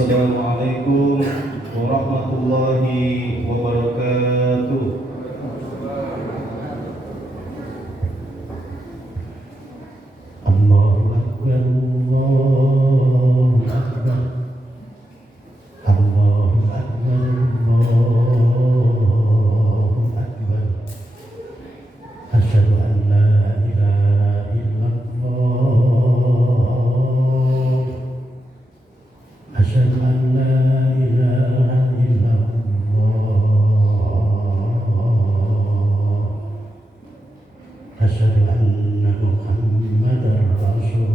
Assalamualaikum warahmatullahi wabarakatuh. Allahu Akbar, Allahu Akbar, Allahu Akbar, Allahu Akbar. Asyhadu an la ilaha illallah. Asyhadu an la ilaha illallah. Asyhadu anna Muhammadar Rasulullah.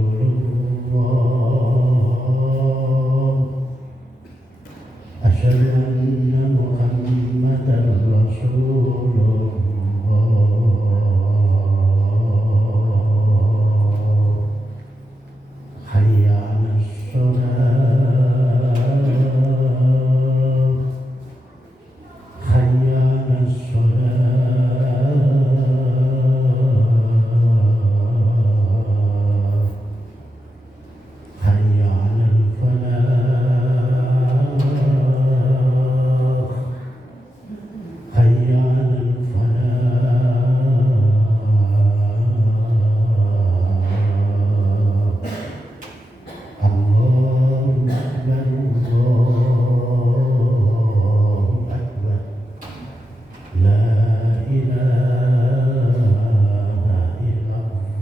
Asyhadu anna Muhammadar Rasulullah. Hayya 'alas shalah. Hayya 'alas shalah. Hayya 'alal falah. Hayya 'alal falah. Allahu Akbar, Allahu Akbar. La ilaha illallah.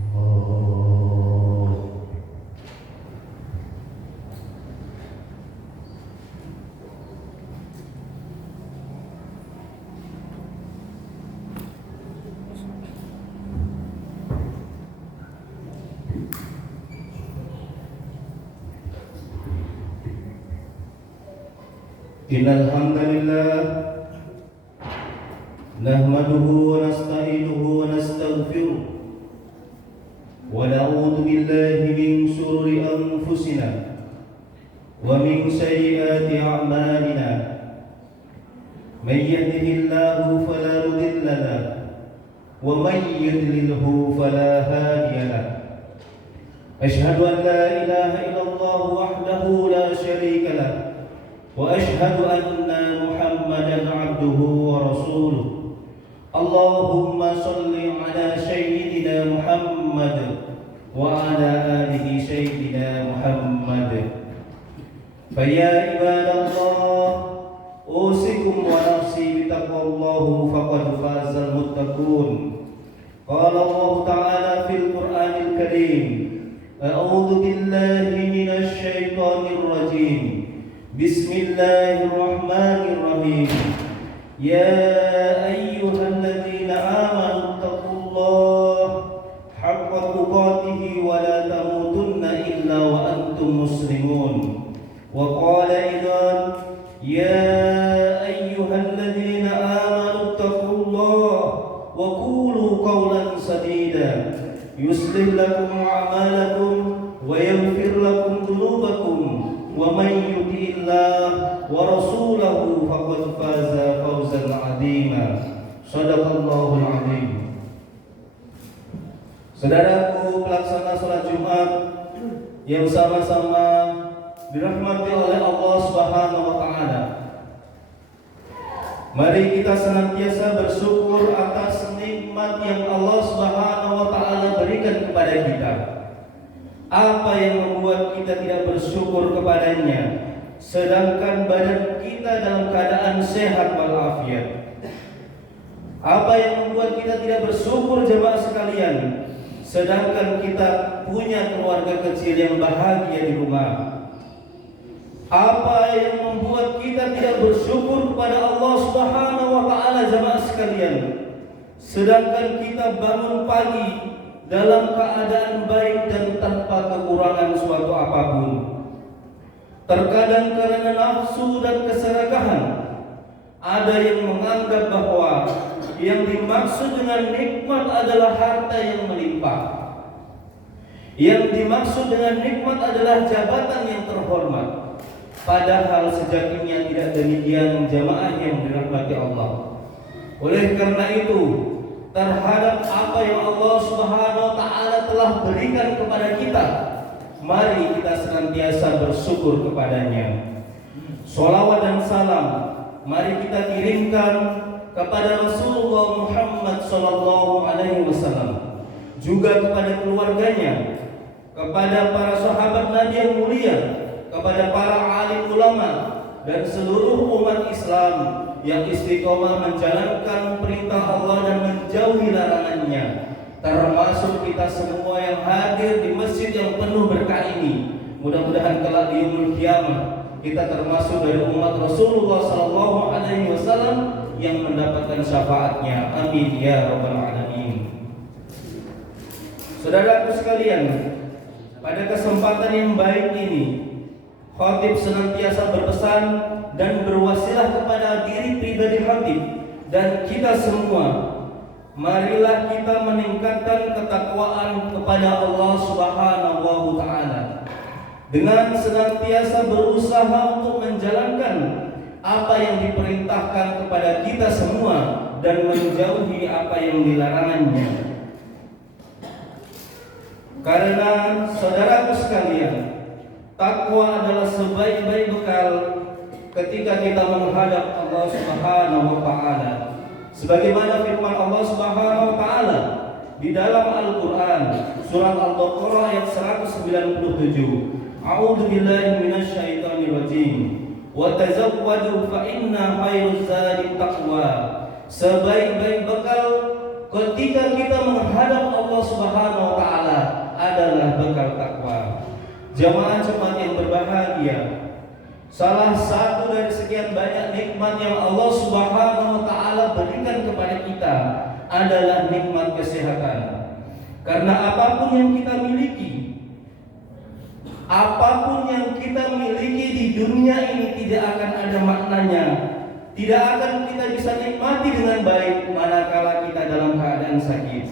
Innal hamdalillah nahmaduhu wa nasta'inuhu wa nastaghfiruh wa na'udzu billahi min shururi anfusina wa min sayyiati a'malina. May yahdihillahu fala mudilla lahu wa may yudlilhu fala hadiya lahu. Ashhadu an la ilaha illallah wahdahu la syarika lahu wa ashhadu anna Muhammadan abduhu wa rasuluh. Allahumma salli ala sayyidina Muhammad wa ala alihi sayyidina Muhammad. Faya ibadallah, usikum wa nafsi bitaqwallahu faqad fazal muttaqun. Qala Allah ta'ala fil Qur'anil Karim, a'udzu billahi minasy syaithanir rajim. Bismillahirrahmanirrahim. Ya ayyuhalladzina amanu taqullaha haqqa tuqatih wa la tamutunna illa wa antum muslimun. Wa qala aidan ya ayyuhalladzina amanu taqullaha wa qulu qawlan sadida yuslih lakum a'malakum wa yaghfir lakum dhunubakum wa may yuti'illah wa rasulahu faqad faza fawzan 'azima. Shadaqallahul 'azim. Saudaraku pelaksana salat Jumat yang sama-sama dirahmati oleh Allah Subhanahu wa taala. Mari kita senantiasa bersyukur atas nikmat yang Allah Subhanahu wa taala berikan kepada kita. Apa yang membuat kita tidak bersyukur kepadanya sedangkan badan kita dalam keadaan sehat walafiat? Apa yang membuat kita tidak bersyukur jemaah sekalian sedangkan kita punya keluarga kecil yang bahagia di rumah? Apa yang membuat kita tidak bersyukur kepada Allah Subhanahu wa taala jemaah sekalian sedangkan kita bangun pagi dalam keadaan baik dan tanpa kekurangan suatu apapun? Terkadang karena nafsu dan keserakahan, ada yang menganggap bahwa yang dimaksud dengan nikmat adalah harta yang melimpah. Yang dimaksud dengan nikmat adalah jabatan yang terhormat. Padahal sejatinya tidak demikian jamaah yang dirahmati Allah. Oleh karena itu, terhadap apa yang Allah Subhanahu wa taala telah berikan kepada kita, mari kita senantiasa bersyukur kepadanya. Sholawat dan salam mari kita kirimkan kepada Rasulullah Muhammad sallallahu alaihi wasallam, juga kepada keluarganya, kepada para sahabat Nabi yang mulia, kepada para alim ulama dan seluruh umat Islam yang istiqomah menjalankan perintah Allah dan menjauhi larangannya, termasuk kita semua yang hadir di masjid yang penuh berkah ini. Mudah-mudahan kelak di yaumul qiyamah kita termasuk dari umat Rasulullah sallallahu alaihi wasallam yang mendapatkan syafaatnya. Amin ya rabbal alamin. Saudaraku sekalian, pada kesempatan yang baik ini, khatib senantiasa berpesan dan berwasilah kepada diri pribadi khatib dan kita semua, marilah kita meningkatkan ketakwaan kepada Allah Subhanahu wa taala dengan senantiasa berusaha untuk menjalankan apa yang diperintahkan kepada kita semua dan menjauhi apa yang dilarangannya. Karena saudaraku sekalian, takwa adalah sebaik-baik bekal ketika kita menghadap Allah Subhanahu wa taala. Sebagaimana firman Allah Subhanahu wa taala di dalam Al-Qur'an surat Al-Baqarah ayat 197. A'udzu billahi minasyaitonir rajim. Wa tazawwadu fa inna khairuz zadi taqwa. Sebaik-baik bekal ketika kita menghadap Allah Subhanahu wa taala adalah bekal takwa. Jamaah-jemaah yang berbahagia, salah satu dari sekian banyak nikmat yang Allah Subhanahu wa taala berikan kepada kita adalah nikmat kesehatan. Karena apapun yang kita miliki, apapun yang kita miliki di dunia ini tidak akan ada maknanya, tidak akan kita bisa nikmati dengan baik manakala kita dalam keadaan sakit.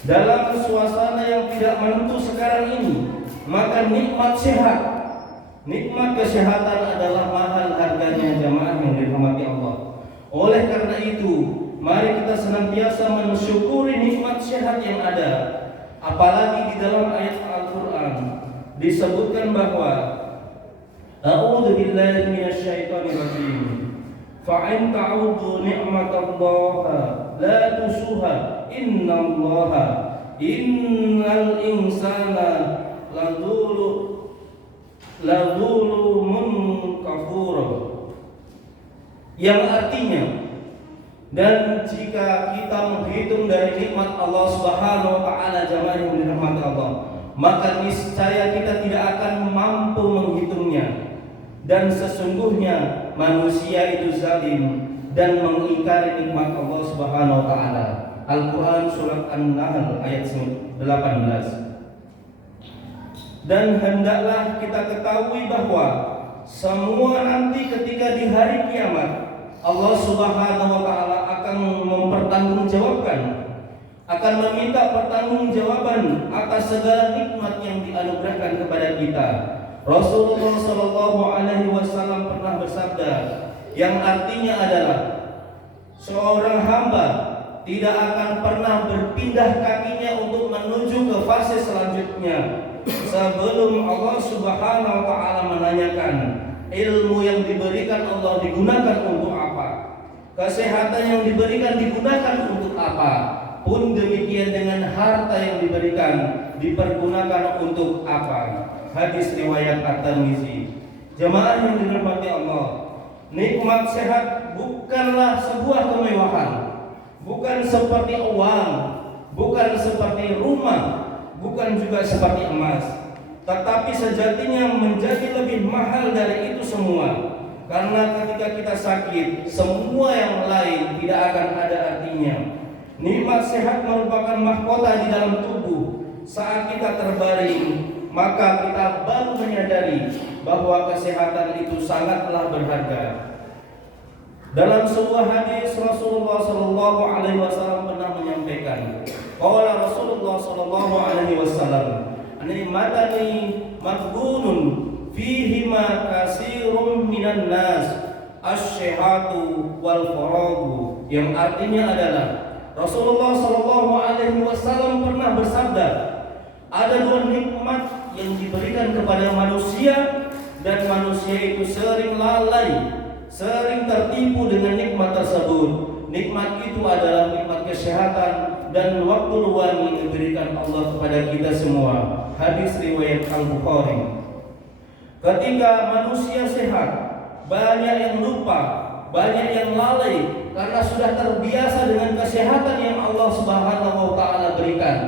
Dalam suasana yang tidak menentu sekarang ini, maka nikmat sehat, nikmat kesehatan adalah mahal harganya, jamaah yang dirahmati Allah. Oleh karena itu, mari kita senantiasa mensyukuri nikmat sehat yang ada. Apalagi di dalam ayat Al-Quran disebutkan bahwa A'udzu billahi minasyaitonir rajim. Fa in ta'udzu ni'matallahi la tusuha innallaha innal insana ladzulumun kafur. Yang artinya, dan jika kita menghitung dari nikmat Allah Subhanahu wa taala, jamaah yang dirahmati Allah, maka niscaya kita tidak akan mampu menghitungnya. Dan sesungguhnya manusia itu zalim dan mengingkari nikmat Allah Subhanahu wa taala. Al-Qur'an surat An-Nahl ayat 18. Dan hendaklah kita ketahui bahwa semua nanti ketika di hari kiamat Allah Subhanahu wa taala akan mempertanggungjawabkan, akan meminta pertanggungjawaban atas segala nikmat yang dianugerahkan kepada kita. Rasulullah sallallahu alaihi wasallam pernah bersabda yang artinya adalah seorang hamba tidak akan pernah berpindah kakinya untuk menuju ke fase selanjutnya sebelum Allah Subhanahu wa taala menanyakan ilmu yang diberikan Allah digunakan untuk apa, kesehatan yang diberikan digunakan untuk apa, pun demikian dengan harta yang diberikan dipergunakan untuk apa. Hadis riwayat At-Tirmizi. Jemaah yang dirahmati Allah, nikmat sehat bukanlah sebuah kemewahan, bukan seperti uang, bukan seperti rumah, bukan juga seperti emas, tetapi sejatinya menjadi lebih mahal dari itu semua. Karena ketika kita sakit, semua yang lain tidak akan ada artinya. Nikmat sehat merupakan mahkota di dalam tubuh. Saat kita terbaring, maka kita baru menyadari bahwa kesehatan itu sangatlah berharga. Dalam sebuah hadis Rasulullah sallallahu alaihi wasallam pernah menyampaikan, qala Rasulullah sallallahu alaihi wasallam, "Ni'matani maghbunun fihi ma katsirun minan nas, asy-syihatu wal faragu." Yang artinya adalah Rasulullah sallallahu alaihi wasallam pernah bersabda, ada dua nikmat yang diberikan kepada manusia dan manusia itu sering lalai, sering tertipu dengan nikmat tersebut. Nikmat itu adalah nikmat kesehatan dan waktu luang yang diberikan Allah kepada kita semua. Hadis riwayat Al-Bukhari. Ketika manusia sehat, banyak yang lupa, banyak yang lalai karena sudah terbiasa dengan kesehatan yang Allah Subhanahu wa taala berikan.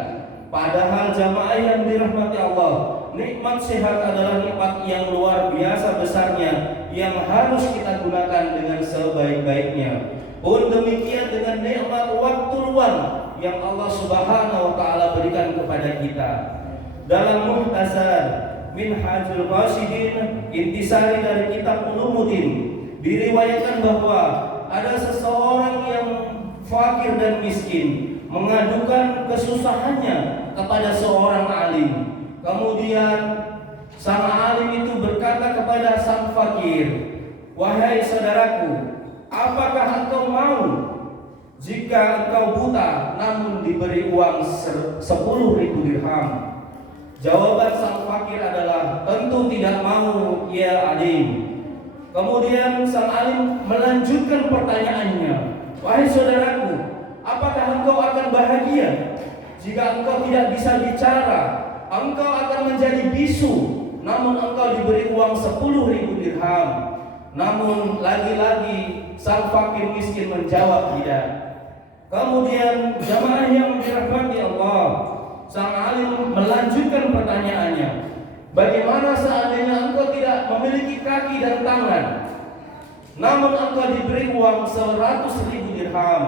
Padahal jamaah yang dirahmati Allah, nikmat sehat adalah nikmat yang luar biasa besarnya yang harus kita gunakan dengan sebaik-baiknya. Pun demikian dengan nikmat waktu luang yang Allah Subhanahu wa taala berikan kepada kita. Dalam Muhtasar Minhajul Qasidin, intisari dari kitab Ulumuddin, diriwayatkan bahwa ada seseorang yang fakir dan miskin mengadukan kesusahannya kepada seorang alim. Kemudian sang alim itu berkata kepada sang fakir, "Wahai saudaraku, apakah engkau mau jika engkau buta namun diberi uang 10.000 dirham?" Jawaban sang fakir adalah, "Tentu tidak mau, ya alim." Kemudian sang alim melanjutkan pertanyaannya, "Wahai saudaraku, apakah engkau akan bahagia jika engkau tidak bisa bicara? Engkau akan menjadi bisu, namun engkau diberi uang 10.000 dirham." Namun lagi-lagi sang fakir miskin menjawab tidak. Kemudian jamaah yang dirahmati Allah, sang alim melanjutkan pertanyaannya, "Bagaimana seandainya engkau tidak memiliki kaki dan tangan, namun engkau diberi uang 100.000 dirham?"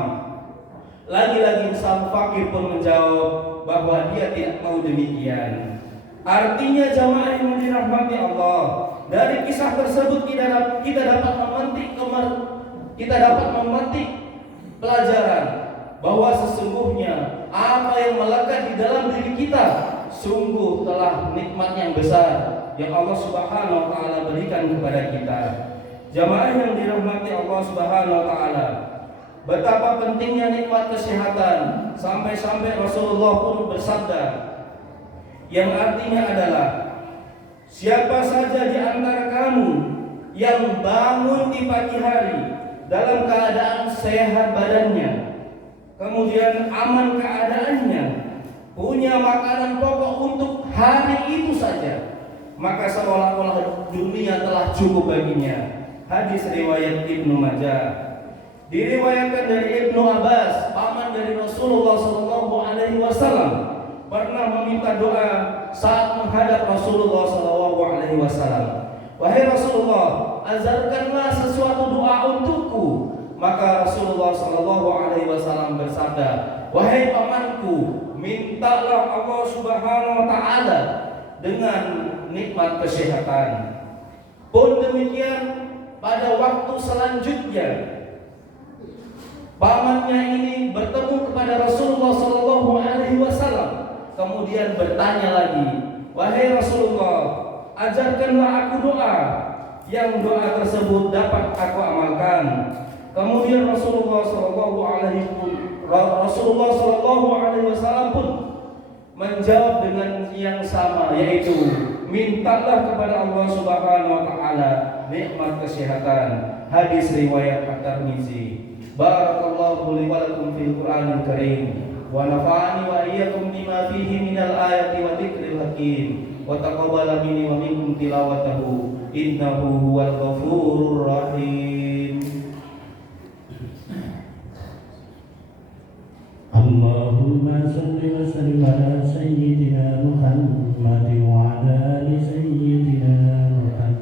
Lagi-lagi sang fakir pun menjawab bahwa dia tidak mau demikian. Artinya jamaah yang dirahmati Allah, dari kisah tersebut kita dapat memetik pelajaran bahwa sesungguhnya apa yang melekat di dalam diri kita sungguh telah nikmat yang besar yang Allah Subhanahu wa taala berikan kepada kita. Jamaah yang dirahmati Allah Subhanahu wa taala, betapa pentingnya nikmat kesehatan sampai-sampai Rasulullah pun bersabda yang artinya adalah, "Siapa saja di antara kamu yang bangun di pagi hari dalam keadaan sehat badannya, kemudian aman keadaannya, punya makanan pokok untuk hari itu saja, maka seolah-olah dunia telah cukup baginya." Hadis riwayat Ibnu Majah. Diriwayatkan dari Ibnu Abbas, paman dari Rasulullah SAW, pernah meminta doa saat menghadap Rasulullah SAW. "Wahai Rasulullah, ajarkanlah sesuatu doa untukku." Maka Rasulullah SAW bersabda, "Wahai pamanku, mintalah Allah Subhanahu wa taala dengan nikmat kesehatan." Pun demikian pada waktu selanjutnya, pamannya ini bertemu kepada Rasulullah SAW, kemudian bertanya lagi, "Wahai Rasulullah, ajarkanlah aku doa yang doa tersebut dapat aku amalkan." Kemudian Rasulullah SAW pun menjawab dengan yang sama, yaitu mintalah kepada Allah Subhanahu wa taala nikmat kesehatan. Hadis riwayat At-Tirmizi. Barakallahu li wa lakum fil Qur'anil Karim wa nafa'ani wa iyyakum bima fihi minal ayati wa dzikril hakim wa taqabbala minni wa minkum tilawatahu innahu huwal ghafurur rahim. Allahumma salli wa sallim ala sayyidina Muhammad wa ala ali sayyidina Muhammad.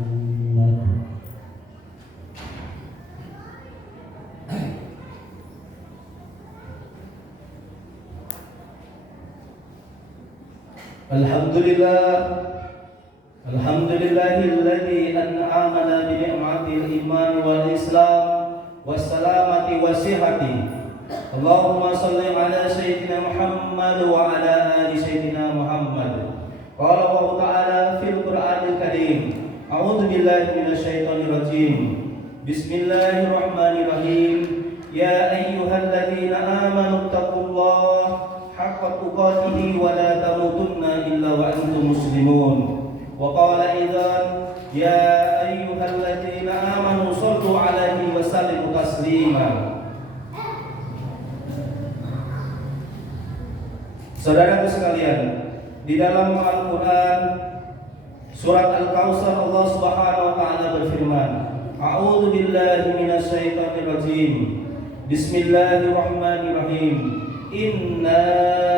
Alhamdulillahilladzi an'amana bi ni'matil iman wal islam wassalamati wasihati. Allahumma salli ala sayyidina Muhammad wa ala ali sayyidina Muhammad. Qala Allah ta'ala fil Qur'anil Karim, a'udzu billahi minasyaitonir rajim. Bismillahirrahmanirrahim. Ya ayyuhalladzina amanu taqullaha haqqa tuqatih wa la tamutunna illa wa antum muslimun. Wa qala idzan ya taslima. Saudaraku sekalian, di dalam Al-Quran surat Al-Kautsar Allah Subhanahu wa taala berfirman, A'udzu billahi minasyaitonir rajim. Bismillahirrahmanirrahim. Inna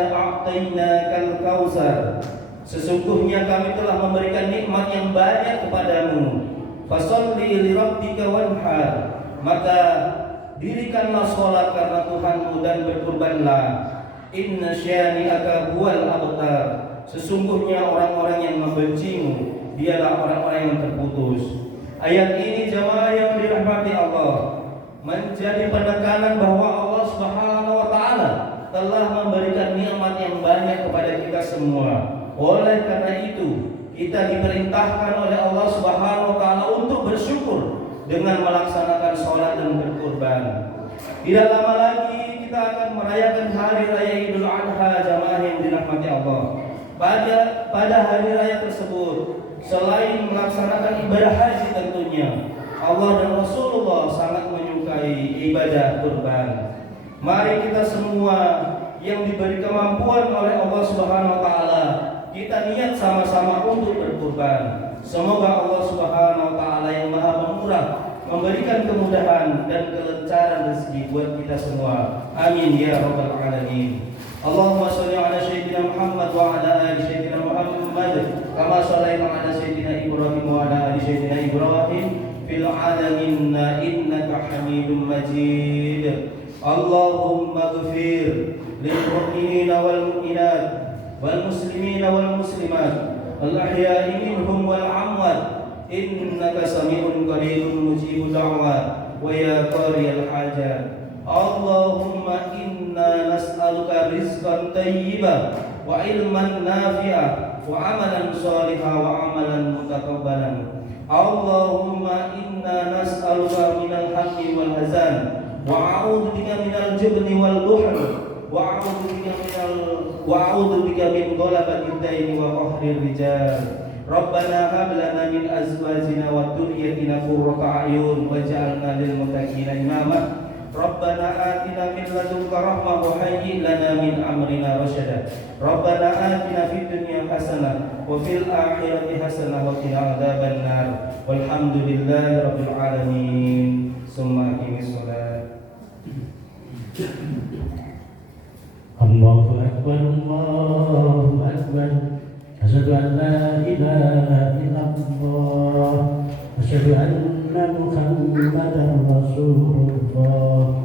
a'tainakal kautsar. Sesungguhnya kami telah memberikan nikmat yang banyak kepadamu. Fasholli li rabbika wanhar. Maka dirikanlah salat karena Tuhanmu dan berkurbanlah. Inna syani'aka huwal abtar. Sesungguhnya orang-orang yang membencimu dialah orang-orang yang terputus. Ayat ini jamaah yang dirahmati Allah menjadi penekanan bahwa Allah Subhanahu wa taala telah memberikan nikmat yang banyak kepada kita semua. Oleh karena itu, kita diperintahkan oleh Allah Subhanahu wa taala untuk bersyukur dengan melaksanakan sholat dan berkurban. Tidak lama lagi kita akan merayakan hari raya Idul Adha jamaah yang dirahmati Allah. Pada hari raya tersebut, selain melaksanakan ibadah haji tentunya, Allah dan Rasulullah sangat menyukai ibadah kurban. Mari kita semua yang diberi kemampuan oleh Allah Subhanahu wa taala, kita niat sama-sama untuk berkurban. Semoga Allah Subhanahu wa taala yang Maha Pemurah memberikan kemudahan dan kelancaran rezeki buat kita semua. Amin ya rabbal alamin. Allahumma shalli ala sayyidina Muhammad wa ala ali sayyidina Muhammad kama shallaita ala sayyidina Ibrahim wa ala ali sayyidina Ibrahim fil alamin innaka Hamidum Majid. Allahumma ighfir lil mu'minina wal mu'minat wal muslimina wal muslimat al ahya'i minhum wal amwat innaka sami'un qaribun mujibud da'wat wa ya qariyal hajat. Allahumma inna nas'aluka rizqan tayyiban wa ilman nafi'a wa amalan shalihan wa amalan mutakabbalan. Allahumma inna nas'aluka minal hammi wal hazan wa a'udzu bika minal jubni wal buhl wa a'udzu bika min ghalabatid daini wa qahrir rijal. Rabbana hab lana min azwajina wa dhurriyyatina qurrata a'yun waj'alna lil muttaqina imama. Rabbana atina min ladunka rahmah wa hayyi lana min amrina rasyada. Rabbana atina fid dunya hasanah wa fil akhirati hasanah wa qina adzabannar. Walhamdulillahi rabbil alamin. Summa aqimis shalah. Allahu akbar, Allahu akbar. Asyhadu an la ilaha illallah. Asyhadu anna Muhammadar Rasulullah.